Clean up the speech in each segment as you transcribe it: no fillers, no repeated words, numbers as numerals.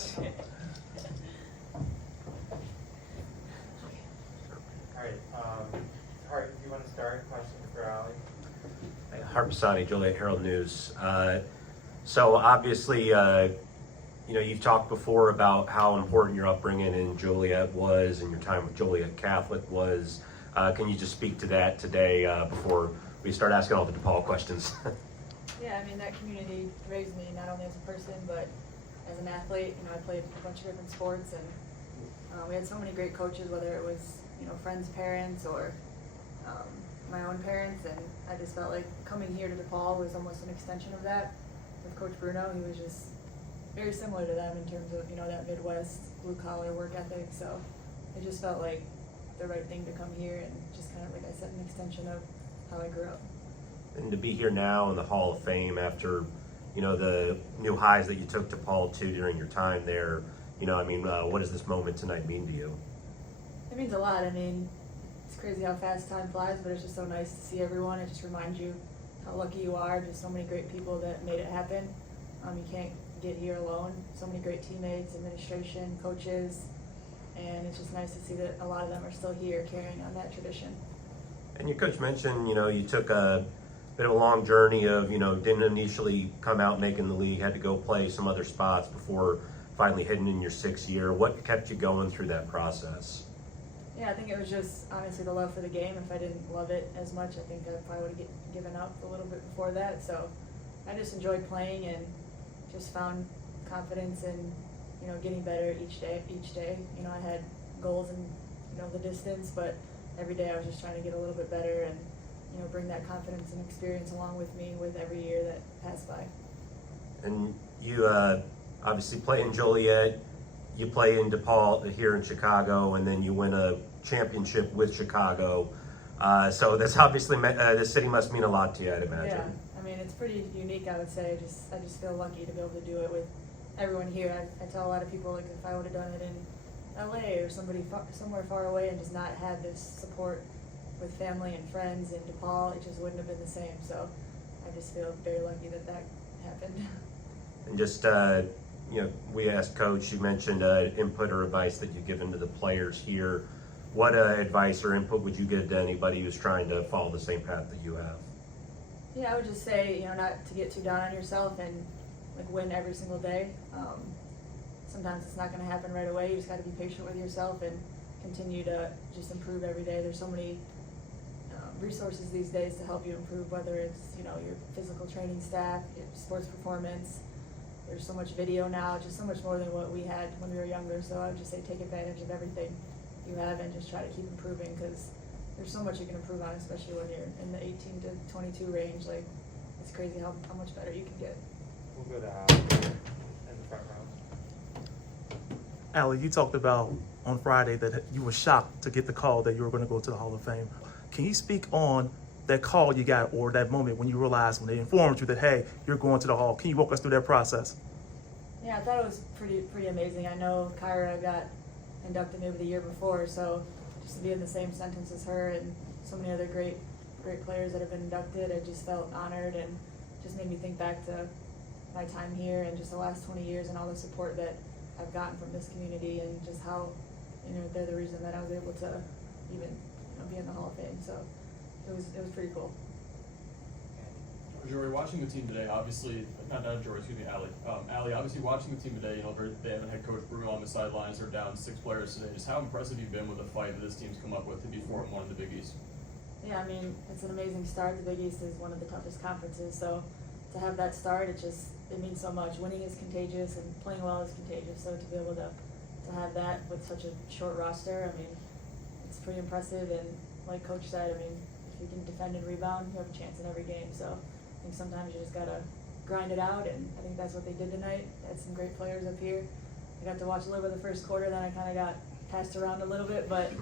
All right, Hart, if you want to start, question for Allie. Hart Masani, Joliet Herald News. So obviously, you've talked before about how important your upbringing in Joliet was and your time with Joliet Catholic was. Can you just speak to that today before we start asking all the DePaul questions? Yeah, I mean, that community raised me not only as a person, but as an athlete. I played a bunch of different sports, and we had so many great coaches, whether it was, friends' parents or my own parents, and I just felt like coming here to DePaul was almost an extension of that. With Coach Bruno, he was just very similar to them in terms of, that Midwest blue-collar work ethic, so it just felt like the right thing to come here and just kind of, like I said, an extension of how I grew up. And to be here now in the Hall of Fame after, the new highs that you took DePaul to during your time there, what does this moment tonight mean to you? It means a lot. I mean, it's crazy how fast time flies, but it's just so nice to see everyone. It just reminds you how lucky you are. Just so many great people that made it happen. You can't get here alone. So many great teammates, administration, coaches, and it's just nice to see that a lot of them are still here carrying on that tradition. And your coach mentioned, you took a bit of a long journey of, didn't initially come out making the league, had to go play some other spots before finally hitting in your 6th year. What kept you going through that process? Yeah, I think it was just honestly the love for the game. If I didn't love it as much, I think I probably would have given up a little bit before that. So I just enjoyed playing and just found confidence in, getting better each day. I had goals in, the distance, but every day I was just trying to get a little bit better and, bring that confidence and experience along with me with every year that passed by. And you obviously play in Joliet, you play in DePaul here in Chicago, and then you win a championship with Chicago. So that's obviously, this city must mean a lot to you, I'd imagine. Yeah, I mean, it's pretty unique, I would say. I just feel lucky to be able to do it with everyone here. I tell a lot of people, like, if I would have done it in LA or somewhere far away and just not had this support with family and friends in DePaul, it just wouldn't have been the same. So I just feel very lucky that happened. And just, we asked Coach, you mentioned input or advice that you've given to the players here. What advice or input would you give to anybody who's trying to follow the same path that you have? Yeah, I would just say, not to get too down on yourself and win every single day. Sometimes it's not going to happen right away. You just got to be patient with yourself and continue to just improve every day. There's so many resources these days to help you improve, whether it's, your physical training staff, your sports performance. There's so much video now, just so much more than what we had when we were younger. So I would just say take advantage of everything you have and just try to keep improving, because there's so much you can improve on, especially when you're in the 18 to 22 range. Like, it's crazy how much better you can get. We'll go to Allie in the front row. Allie, you talked about on Friday that you were shocked to get the call that you were going to go to the Hall of Fame. Can you speak on that call you got, or that moment when you realized, when they informed you that, hey, you're going to the Hall? Can you walk us through that process? Yeah, I thought it was pretty amazing. I know Kyra got inducted maybe the year before, so just to be in the same sentence as her and so many other great players that have been inducted, I just felt honored, and just made me think back to my time here and just the last 20 years and all the support that I've gotten from this community, and just how, they're the reason that I was able to even, be in the Hall of Fame. So it was pretty cool. Jory, watching the team today, obviously, not Jory, excuse me, Allie. Allie, obviously watching the team today, they haven't had Coach Bruno on the sidelines. They're down 6 players today. Just how impressive you've been with the fight that this team's come up with to be 4-1 in the Big East? Yeah, I mean, it's an amazing start. The Big East is one of the toughest conferences, so to have that start, it means so much. Winning is contagious, and playing well is contagious. So to be able to have that with such a short roster, I mean, it's pretty impressive. And like Coach said, I mean, if you can defend and rebound, you have a chance in every game. So I think sometimes you just gotta grind it out, and I think that's what they did tonight. They had some great players up here. I got to watch a little bit of the first quarter, then I kind of got passed around a little bit, but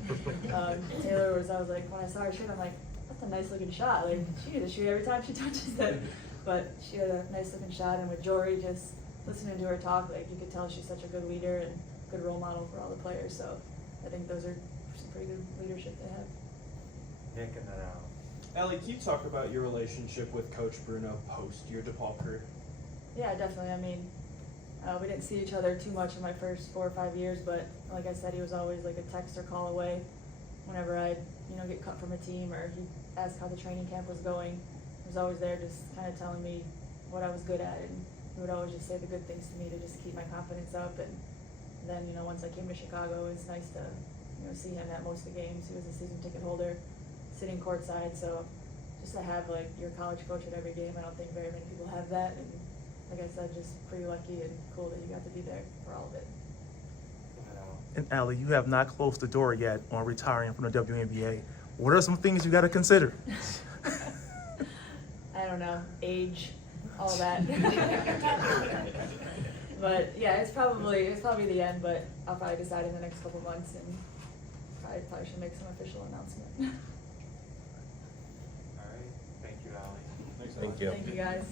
Taylor I was like, when I saw her shoot, I'm like, that's a nice looking shot. Like, she gets to shoot every time she touches it. But she had a nice looking shot, and with Jory, just listening to her talk, like, you could tell she's such a good leader and good role model for all the players. So I think those are some pretty good leadership they have. Nick and then Allie. Allie, can you talk about your relationship with Coach Bruno post your DePaul career? Yeah, definitely. I mean, We didn't see each other too much in my first 4 or 5 years, but like I said, he was always like a text or call away whenever I'd, get cut from a team or he'd ask how the training camp was going. He was always there just kind of telling me what I was good at, and he would always just say the good things to me to just keep my confidence up. And then, once I came to Chicago, it was nice to, see him at most of the games. He was a season ticket holder, sitting courtside, so just to have like your college coach at every game, I don't think very many people have that. And like I said, just pretty lucky and cool that you got to be there for all of it. And Allie, you have not closed the door yet on retiring from the WNBA. What are some things you got to consider? I don't know, age, all that. But yeah, it's probably the end, but I'll probably decide in the next couple months, and probably should make some official announcement. All right. Thank you, Allie. Thank you. Thank you guys.